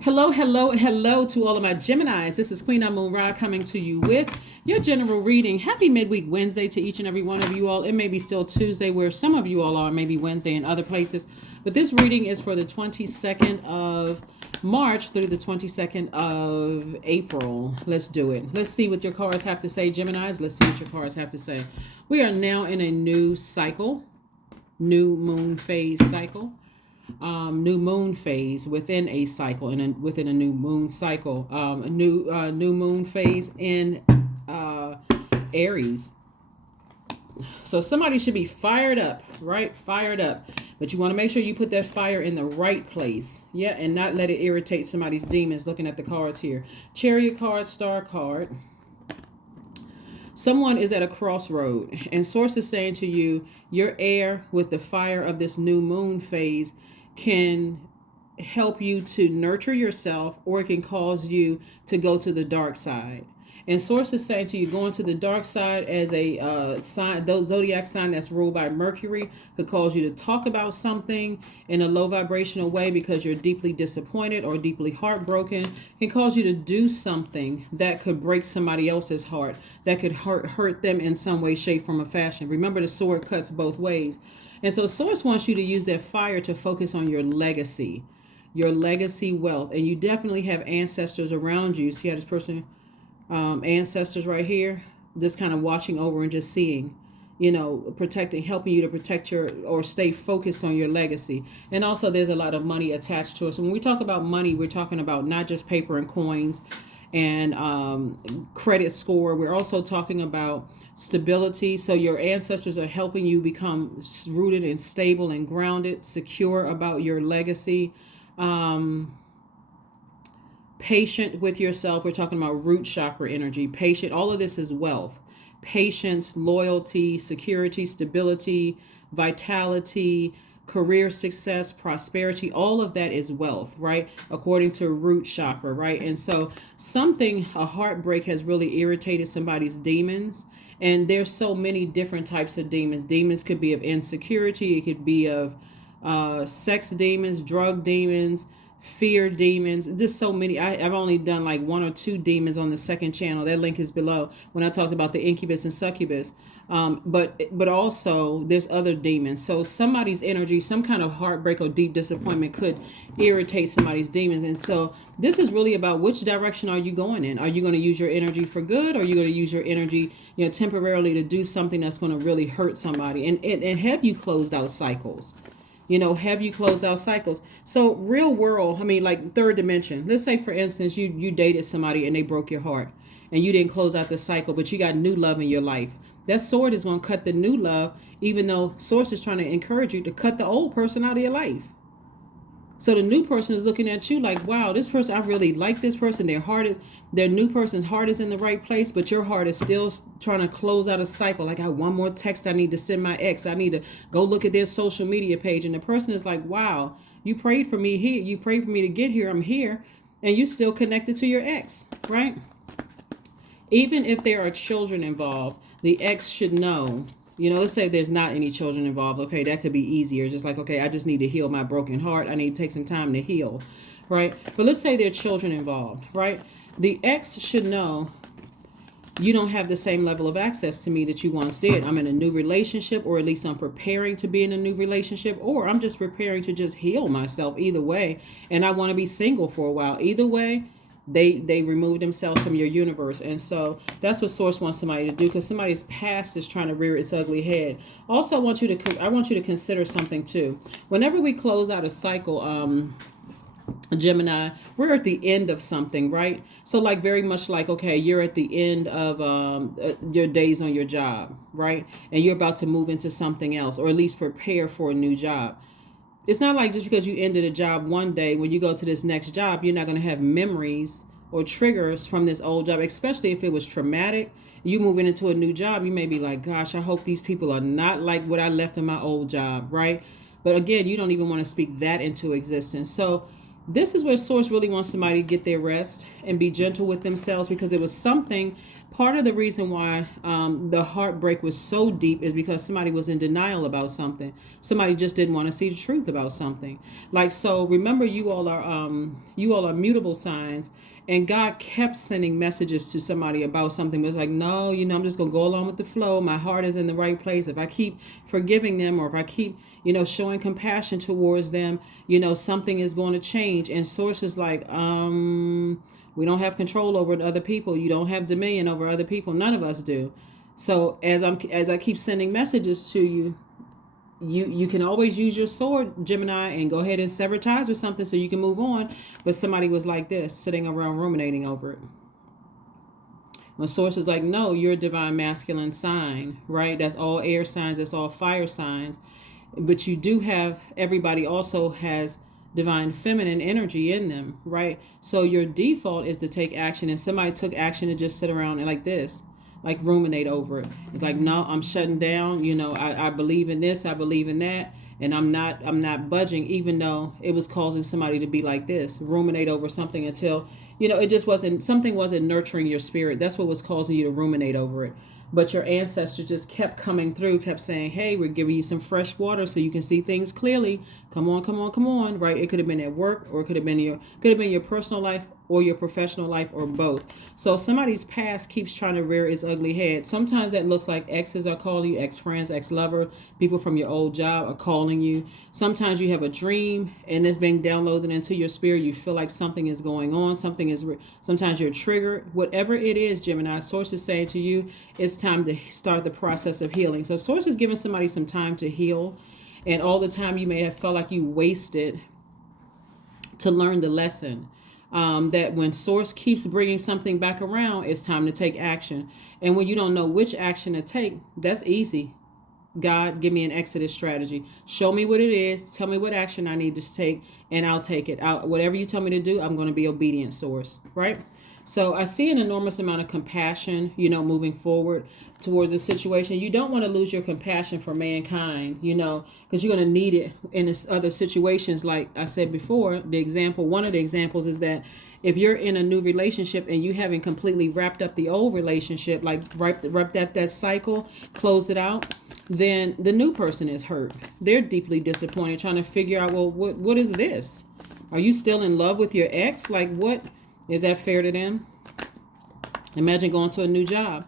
Hello, hello, hello to all of my Geminis. This is Queen Moon Ra coming to you with your general reading. Happy midweek Wednesday to each and every one of you all. It may be still Tuesday where some of you all are, maybe Wednesday in other places. But this reading is for the 22nd of March through the 22nd of April. Let's do it. Let's see what your cards have to say, Geminis. Let's see what your cards have to say. We are now in a new cycle, new moon phase cycle. New moon phase within a cycle and within a new moon cycle, a new moon phase in Aries. So somebody should be fired up, right? Fired up. But you want to make sure you put that fire in the right place. Yeah, and not let it irritate somebody's demons. Looking at the cards here. Chariot card, star card. Someone is at a crossroad, and Source is saying to you, your air with the fire of this new moon phase can help you to nurture yourself, or it can cause you to go to the dark side. And Source is saying to you, going to the dark side as a sign, those zodiac sign that's ruled by Mercury, could cause you to talk about something in a low vibrational way because you're deeply disappointed or deeply heartbroken. Can cause you to do something that could break somebody else's heart, that could hurt them in some way, shape, form, or fashion. Remember, the sword cuts both ways. And so Source wants you to use that fire to focus on your legacy wealth. And you definitely have ancestors around you. See how this person, ancestors right here, just kind of watching over and just seeing, protecting, helping you to protect your, or stay focused on your legacy. And also there's a lot of money attached to us. When we talk about money, we're talking about not just paper and coins and credit score. We're also talking about stability. So your ancestors are helping you become rooted and stable and grounded, secure about your legacy. Patient with yourself. We're talking about root chakra energy. Patient. All of this is wealth. Patience, loyalty, security, stability, vitality, career success, prosperity. All of that is wealth, right? According to root chakra, right? And so a heartbreak has really irritated somebody's demons. And there's so many different types of demons. Demons could be of insecurity. It could be of sex demons, drug demons, fear demons. Just so many. I've only done like one or two demons on the second channel. That link is below when I talked about the incubus and succubus. But also there's other demons. So somebody's energy, some kind of heartbreak or deep disappointment could irritate somebody's demons. And so this is really about which direction are you going in? Are you going to use your energy for good, or are you going to use your energy, temporarily to do something that's going to really hurt somebody? And have you closed out cycles? Have you closed out cycles? So real world, like third dimension. Let's say, for instance, you dated somebody and they broke your heart and you didn't close out the cycle, but you got new love in your life. That sword is going to cut the new love, even though Source is trying to encourage you to cut the old person out of your life. So the new person is looking at you like, wow, this person, I really like this person. Their new person's heart is in the right place, but your heart is still trying to close out a cycle. I got one more text I need to send my ex. I need to go look at their social media page. And the person is like, wow, you prayed for me here. You prayed for me to get here. I'm here. And you're still connected to your ex, right? Even if there are children involved, the ex should know. Let's say there's not any children involved. Okay, that could be easier. Just like, okay, I just need to heal my broken heart. I need to take some time to heal, right? But let's say there are children involved, right? The ex should know you don't have the same level of access to me that you once did. I'm in a new relationship, or at least I'm preparing to be in a new relationship, or I'm just preparing to just heal myself. Either way, and I want to be single for a while. Either way, they remove themselves from your universe. And so that's what Source wants somebody to do, because somebody's past is trying to rear its ugly head. Also, I want you to consider something too. Whenever we close out a cycle, Gemini, we're at the end of something, right? So like very much like, okay, you're at the end of your days on your job, right? And you're about to move into something else, or at least prepare for a new job. It's not like just because you ended a job one day, when you go to this next job, you're not going to have memories or triggers from this old job, especially if it was traumatic. You moving into a new job, you may be like, gosh, I hope these people are not like what I left in my old job, right? But again, you don't even want to speak that into existence. So this is where Source really wants somebody to get their rest and be gentle with themselves, because it was something part of the reason why the heartbreak was so deep is because somebody was in denial about something. Somebody just didn't want to see the truth about something. Like, so remember, you all are mutable signs, and God kept sending messages to somebody about something. It was like, no, I'm just gonna go along with the flow. My heart is in the right place. If I keep forgiving them, or if I keep showing compassion towards them, something is going to change. And Source is like, we don't have control over other people. You don't have dominion over other people. None of us do. So as I keep sending messages to you, you can always use your sword, Gemini, and go ahead and sever ties with something so you can move on. But somebody was like this, sitting around ruminating over it. When Source is like, no, you're a divine masculine sign, right? That's all air signs. That's all fire signs. But you do have, everybody also has divine feminine energy in them, right? So your default is to take action, and somebody took action to just sit around and like this, like ruminate over it. It's like, no, I'm shutting down. I believe in this, I believe in that, and I'm not budging, even though it was causing somebody to be like this, ruminate over something until it just something wasn't nurturing your spirit. That's what was causing you to ruminate over it. But your ancestors just kept coming through, kept saying, hey, we're giving you some fresh water so you can see things clearly. Come on, come on, come on, right? It could have been at work, or it could have been your personal life or your professional life, or both. So somebody's past keeps trying to rear its ugly head. Sometimes that looks like exes are calling you, ex-friends, ex-lover, people from your old job are calling you. Sometimes you have a dream and it's being downloaded into your spirit. You feel like something is going on. Sometimes you're triggered. Whatever it is, Gemini, Source is saying to you, it's time to start the process of healing. So Source is giving somebody some time to heal. And all the time you may have felt like you wasted to learn the lesson. That when Source keeps bringing something back around, it's time to take action. And when you don't know which action to take, that's easy. God, give me an exodus strategy. Show me what it is. Tell me what action I need to take, and I'll take it. Whatever you tell me to do, I'm going to be obedient, Source, right? So I see an enormous amount of compassion, moving forward towards a situation. You don't want to lose your compassion for mankind, because you're going to need it in other situations. Like I said before, one of the examples is that if you're in a new relationship and you haven't completely wrapped up the old relationship, like wrapped up that cycle, closed it out, then the new person is hurt. They're deeply disappointed, trying to figure out, well, what is this? Are you still in love with your ex? Like, what? Is that fair to them? Imagine going to a new job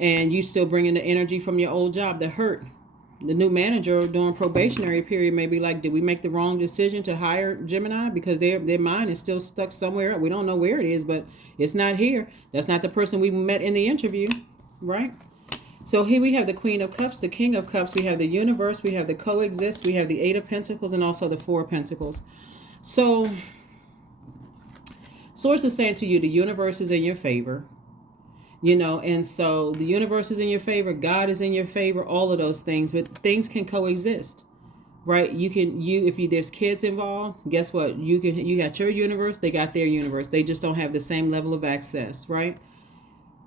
and you still bringing the energy from your old job, the hurt. The new manager during probationary period may be like, did we make the wrong decision to hire Gemini? Because their mind is still stuck somewhere. We don't know where it is, but it's not here. That's not the person we met in the interview, right? So here we have the Queen of Cups, the King of Cups. We have the universe. We have the coexist. We have the Eight of Pentacles, and also the Four of Pentacles. So Source is saying to you, the universe is in your favor, and so the universe is in your favor. God is in your favor, all of those things, but things can coexist, right? If there's kids involved, guess what? You got your universe, they got their universe. They just don't have the same level of access, right?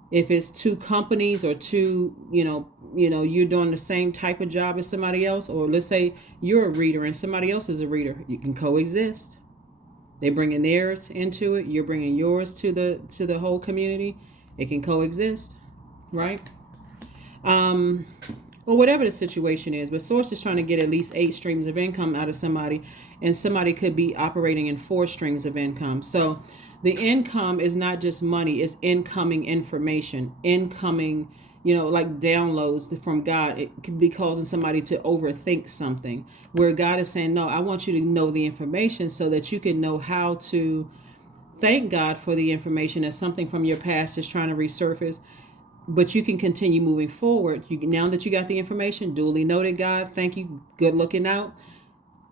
If it's two companies or two, you're doing the same type of job as somebody else, or let's say you're a reader and somebody else is a reader, you can coexist. They bringing theirs into it. You're bringing yours to the whole community. It can coexist, right? Or whatever the situation is. But Source is trying to get at least 8 streams of income out of somebody, and somebody could be operating in 4 streams of income. So the income is not just money; it's incoming information, incoming, like downloads from God. It could be causing somebody to overthink something, where God is saying, no, I want you to know the information so that you can know how to thank God for the information as something from your past is trying to resurface, but you can continue moving forward. Now that you got the information, duly noted, God, thank you, good looking out.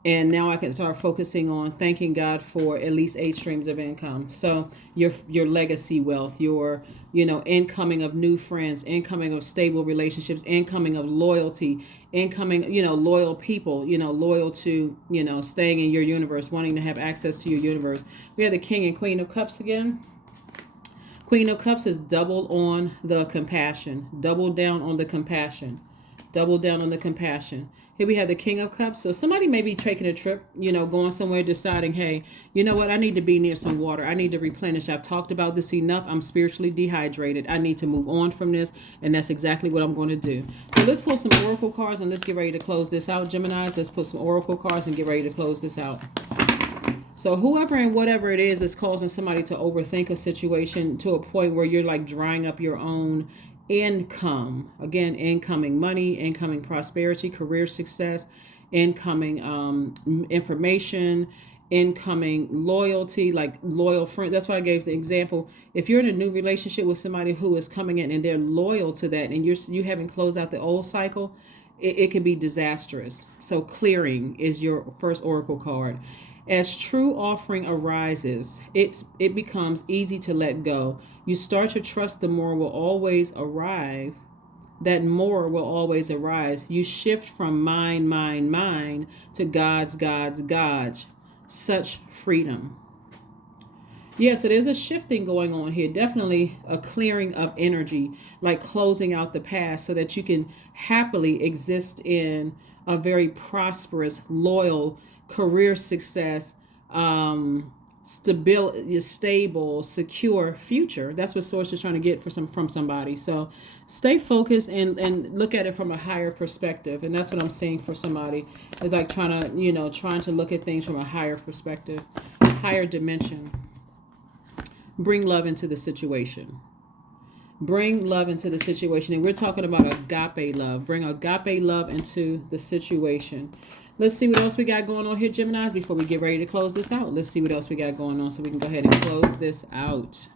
And now I can start focusing on thanking God for at least 8 streams of income. So your legacy wealth, your incoming of new friends, incoming of stable relationships, incoming of loyalty, incoming, loyal people, loyal to, staying in your universe, wanting to have access to your universe. We have the King and Queen of Cups again. Queen of Cups is double on the compassion. Double down on the compassion. Double down on the compassion. Here we have the King of Cups. So somebody may be taking a trip, going somewhere, deciding, hey, you know what? I need to be near some water. I need to replenish. I've talked about this enough. I'm spiritually dehydrated. I need to move on from this. And that's exactly what I'm going to do. So let's pull some oracle cards and let's get ready to close this out, Geminis. Let's put some oracle cards and get ready to close this out. So whoever and whatever it is causing somebody to overthink a situation to a point where you're like drying up your own income. Again, incoming money, incoming prosperity, career success, incoming information, incoming loyalty, like loyal friend. That's why I gave the example. If you're in a new relationship with somebody who is coming in and they're loyal to that, and you haven't closed out the old cycle, it can be disastrous. So clearing is your first oracle card. As true offering arises, it becomes easy to let go. You start to trust the more will always arrive. That more will always arise. You shift from mine to God's. Such freedom. Yeah, so there's a shifting going on here. Definitely a clearing of energy, like closing out the past so that you can happily exist in a very prosperous, loyal, career success, stable, secure future. That's what Source is trying to get from somebody. So stay focused and look at it from a higher perspective. And that's what I'm saying for somebody, is like trying to look at things from a higher perspective, higher dimension. Bring love into the situation. Bring love into the situation. And we're talking about agape love. Bring agape love into the situation. Let's see what else we got going on here, Geminis, before we get ready to close this out. Let's see what else we got going on so we can go ahead and close this out.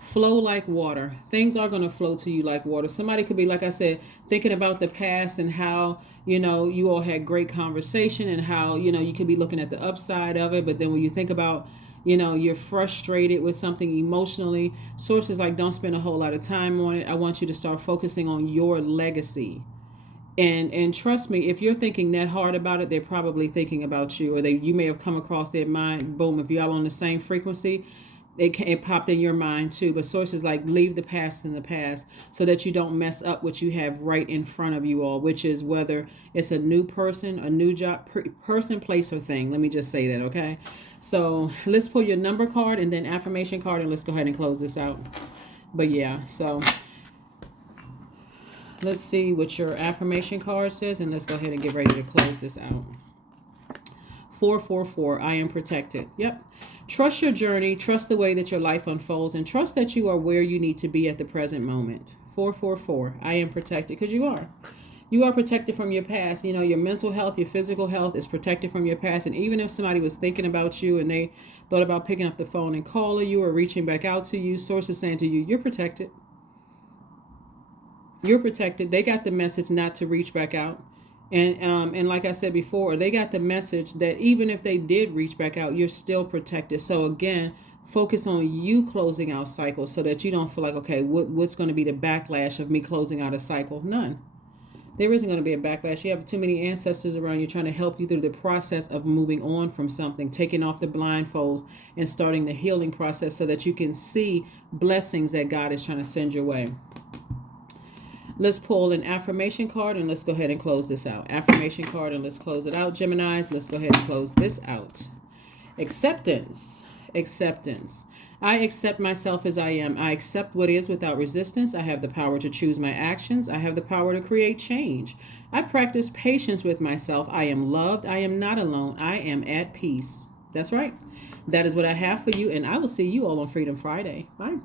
Flow like water. Things are going to flow to you like water. Somebody could be, like I said, thinking about the past and how, you all had great conversation and how, you could be looking at the upside of it. But then when you think about, you're frustrated with something emotionally, Source is like, don't spend a whole lot of time on it. I want you to start focusing on your legacy. And trust me, if you're thinking that hard about it, they're probably thinking about you, or you may have come across their mind. Boom, if y'all on the same frequency, it popped in your mind too. But Source is like, leave the past in the past so that you don't mess up what you have right in front of you all, which is whether it's a new person, a new job, person, place, or thing. Let me just say that, okay? So let's pull your number card and then affirmation card, and let's go ahead and close this out. But yeah, so let's see what your affirmation card says, and let's go ahead and get ready to close this out. 444, I am protected. Yep. Trust your journey, trust the way that your life unfolds, and trust that you are where you need to be at the present moment. 444, I am protected, because you are. You are protected from your past. Your mental health, your physical health is protected from your past. And even if somebody was thinking about you and they thought about picking up the phone and calling you or reaching back out to you, Source is saying to you, you're protected. You're protected. They got the message not to reach back out. And like I said before, they got the message that even if they did reach back out, you're still protected. So again, focus on you closing out cycles so that you don't feel like, okay, what's going to be the backlash of me closing out a cycle? None. There isn't going to be a backlash. You have too many ancestors around you trying to help you through the process of moving on from something, taking off the blindfolds and starting the healing process so that you can see blessings that God is trying to send your way. Let's pull an affirmation card and let's go ahead and close this out. Affirmation card and let's close it out, Geminis. Let's go ahead and close this out. Acceptance. Acceptance. I accept myself as I am. I accept what is without resistance. I have the power to choose my actions. I have the power to create change. I practice patience with myself. I am loved. I am not alone. I am at peace. That's right. That is what I have for you, and I will see you all on Freedom Friday. Bye.